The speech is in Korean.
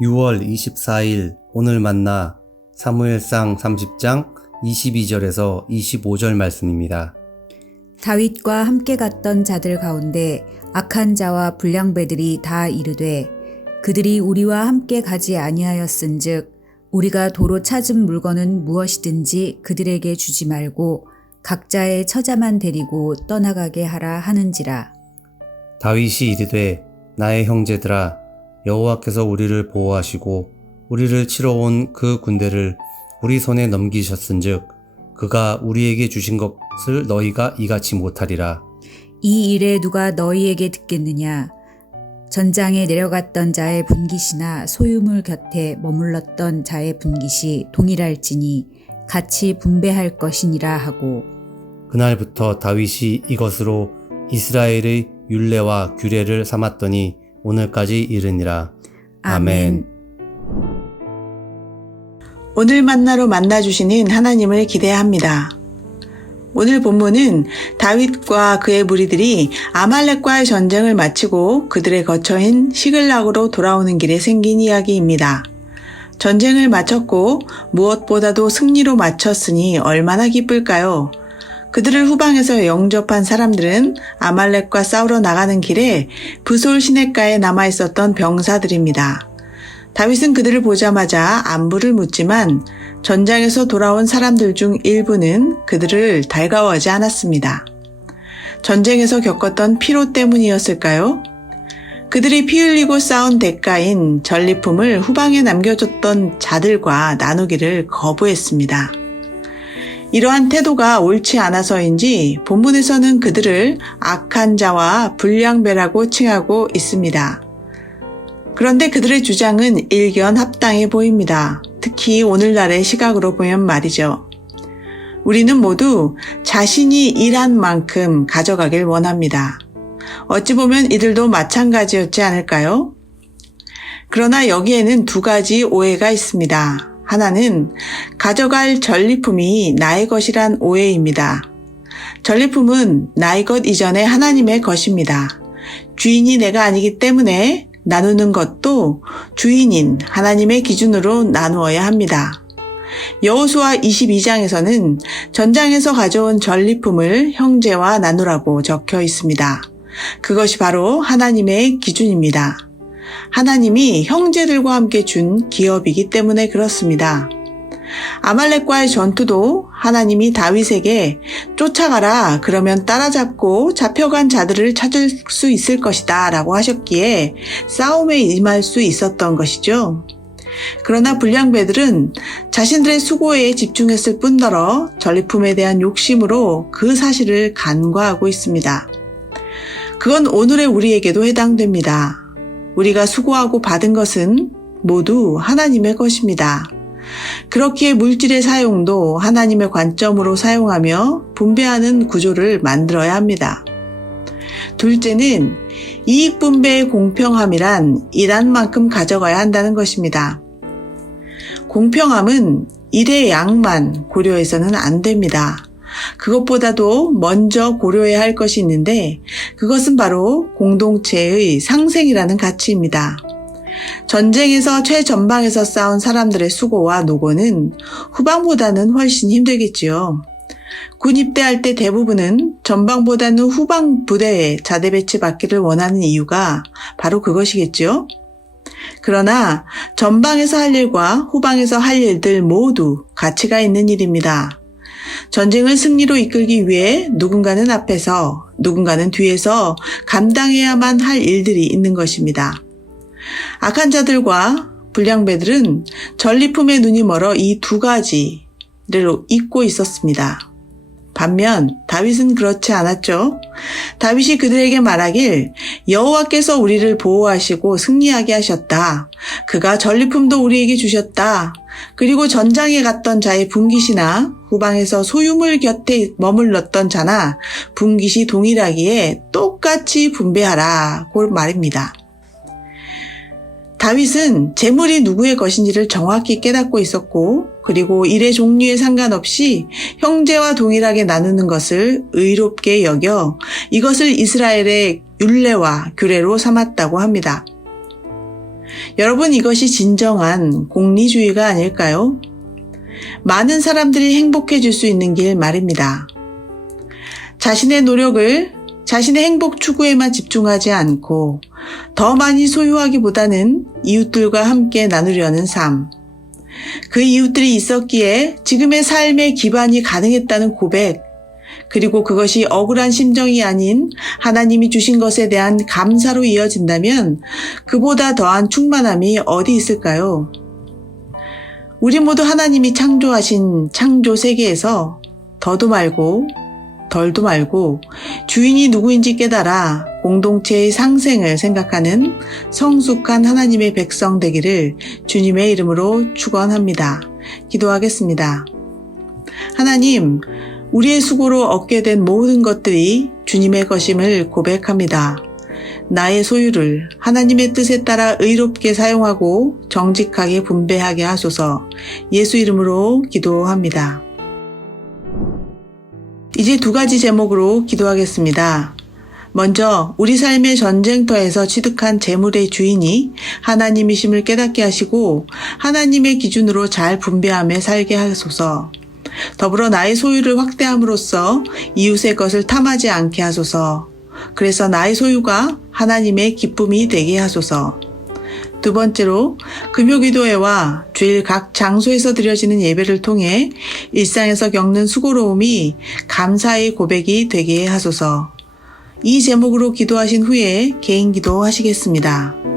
6월 24일 오늘 만나 사무엘상 30장 22절에서 25절 말씀입니다. 다윗과 함께 갔던 자들 가운데 악한 자와 불량배들이 다 이르되 그들이 우리와 함께 가지 아니하였은즉 우리가 도로 찾은 물건은 무엇이든지 그들에게 주지 말고 각자의 처자만 데리고 떠나가게 하라 하는지라. 다윗이 이르되 나의 형제들아 여호와께서 우리를 보호하시고 우리를 치러 온 그 군대를 우리 손에 넘기셨은즉 그가 우리에게 주신 것을 너희가 이같이 못하리라. 이 일에 누가 너희에게 듣겠느냐? 전장에 내려갔던 자의 분깃이나 소유물 곁에 머물렀던 자의 분깃이 동일할지니 같이 분배할 것이니라 하고. 그날부터 다윗이 이것으로 이스라엘의 율례와 규례를 삼았더니 오늘까지 이르니라. 아멘. 오늘 만나로 만나주시는 하나님을 기대합니다. 오늘 본문은 다윗과 그의 무리들이 아말렉과의 전쟁을 마치고 그들의 거처인 시글락으로 돌아오는 길에 생긴 이야기입니다. 전쟁을 마쳤고 무엇보다도 승리로 마쳤으니 얼마나 기쁠까요? 그들을 후방에서 영접한 사람들은 아말렉과 싸우러 나가는 길에 브솔 시냇가에 남아있었던 병사들입니다. 다윗은 그들을 보자마자 안부를 묻지만 전장에서 돌아온 사람들 중 일부는 그들을 달가워하지 않았습니다. 전쟁에서 겪었던 피로 때문이었을까요? 그들이 피 흘리고 싸운 대가인 전리품을 후방에 남겨줬던 자들과 나누기를 거부했습니다. 이러한 태도가 옳지 않아서인지 본문에서는 그들을 악한 자와 불량배라고 칭하고 있습니다. 그런데 그들의 주장은 일견 합당해 보입니다. 특히 오늘날의 시각으로 보면 말이죠. 우리는 모두 자신이 일한 만큼 가져가길 원합니다. 어찌 보면 이들도 마찬가지였지 않을까요? 그러나 여기에는 두 가지 오해가 있습니다. 하나는 가져갈 전리품이 나의 것이란 오해입니다. 전리품은 나의 것 이전에 하나님의 것입니다. 주인이 내가 아니기 때문에 나누는 것도 주인인 하나님의 기준으로 나누어야 합니다. 여호수아 22장에서는 전장에서 가져온 전리품을 형제와 나누라고 적혀 있습니다. 그것이 바로 하나님의 기준입니다. 하나님이 형제들과 함께 준 기업이기 때문에 그렇습니다. 아말렉과의 전투도 하나님이 다윗에게 쫓아가라, 그러면 따라잡고 잡혀간 자들을 찾을 수 있을 것이다 라고 하셨기에 싸움에 임할 수 있었던 것이죠. 그러나 불량배들은 자신들의 수고에 집중했을 뿐더러 전리품에 대한 욕심으로 그 사실을 간과하고 있습니다. 그건 오늘의 우리에게도 해당됩니다. 우리가 수고하고 받은 것은 모두 하나님의 것입니다. 그렇기에 물질의 사용도 하나님의 관점으로 사용하며 분배하는 구조를 만들어야 합니다. 둘째는 이익 분배의 공평함이란 일한 만큼 가져가야 한다는 것입니다. 공평함은 일의 양만 고려해서는 안 됩니다. 그것보다도 먼저 고려해야 할 것이 있는데 그것은 바로 공동체의 상생이라는 가치입니다. 전쟁에서 최전방에서 싸운 사람들의 수고와 노고는 후방보다는 훨씬 힘들겠지요. 군 입대할 때 대부분은 전방보다는 후방 부대에 자대 배치받기를 원하는 이유가 바로 그것이겠지요. 그러나 전방에서 할 일과 후방에서 할 일들 모두 가치가 있는 일입니다. 전쟁을 승리로 이끌기 위해 누군가는 앞에서 누군가는 뒤에서 감당해야만 할 일들이 있는 것입니다. 악한 자들과 불량배들은 전리품에 눈이 멀어 이 두 가지를 잊고 있었습니다. 반면 다윗은 그렇지 않았죠. 다윗이 그들에게 말하길 여호와께서 우리를 보호하시고 승리하게 하셨다. 그가 전리품도 우리에게 주셨다. 그리고 전장에 갔던 자의 분깃이나 후방에서 소유물 곁에 머물렀던 자나 분깃이 동일하기에 똑같이 분배하라고 말입니다. 다윗은 재물이 누구의 것인지를 정확히 깨닫고 있었고 그리고 일의 종류에 상관없이 형제와 동일하게 나누는 것을 의롭게 여겨 이것을 이스라엘의 율례와 규례로 삼았다고 합니다. 여러분, 이것이 진정한 공리주의가 아닐까요? 많은 사람들이 행복해질 수 있는 길 말입니다. 자신의 노력을 자신의 행복 추구에만 집중하지 않고 더 많이 소유하기보다는 이웃들과 함께 나누려는 삶. 그 이웃들이 있었기에 지금의 삶의 기반이 가능했다는 고백, 그리고 그것이 억울한 심정이 아닌 하나님이 주신 것에 대한 감사로 이어진다면 그보다 더한 충만함이 어디 있을까요? 우리 모두 하나님이 창조하신 창조 세계에서 더도 말고 덜도 말고 주인이 누구인지 깨달아 공동체의 상생을 생각하는 성숙한 하나님의 백성 되기를 주님의 이름으로 축원합니다. 기도하겠습니다. 하나님, 우리의 수고로 얻게 된 모든 것들이 주님의 것임을 고백합니다. 나의 소유를 하나님의 뜻에 따라 의롭게 사용하고 정직하게 분배하게 하소서. 예수 이름으로 기도합니다. 이제 2가지 제목으로 기도하겠습니다. 먼저 우리 삶의 전쟁터에서 취득한 재물의 주인이 하나님이심을 깨닫게 하시고 하나님의 기준으로 잘 분배하며 살게 하소서. 더불어 나의 소유를 확대함으로써 이웃의 것을 탐하지 않게 하소서. 그래서 나의 소유가 하나님의 기쁨이 되게 하소서. 2번째로 금요기도회와 주일 각 장소에서 드려지는 예배를 통해 일상에서 겪는 수고로움이 감사의 고백이 되게 하소서. 이 제목으로 기도하신 후에 개인 기도 하시겠습니다.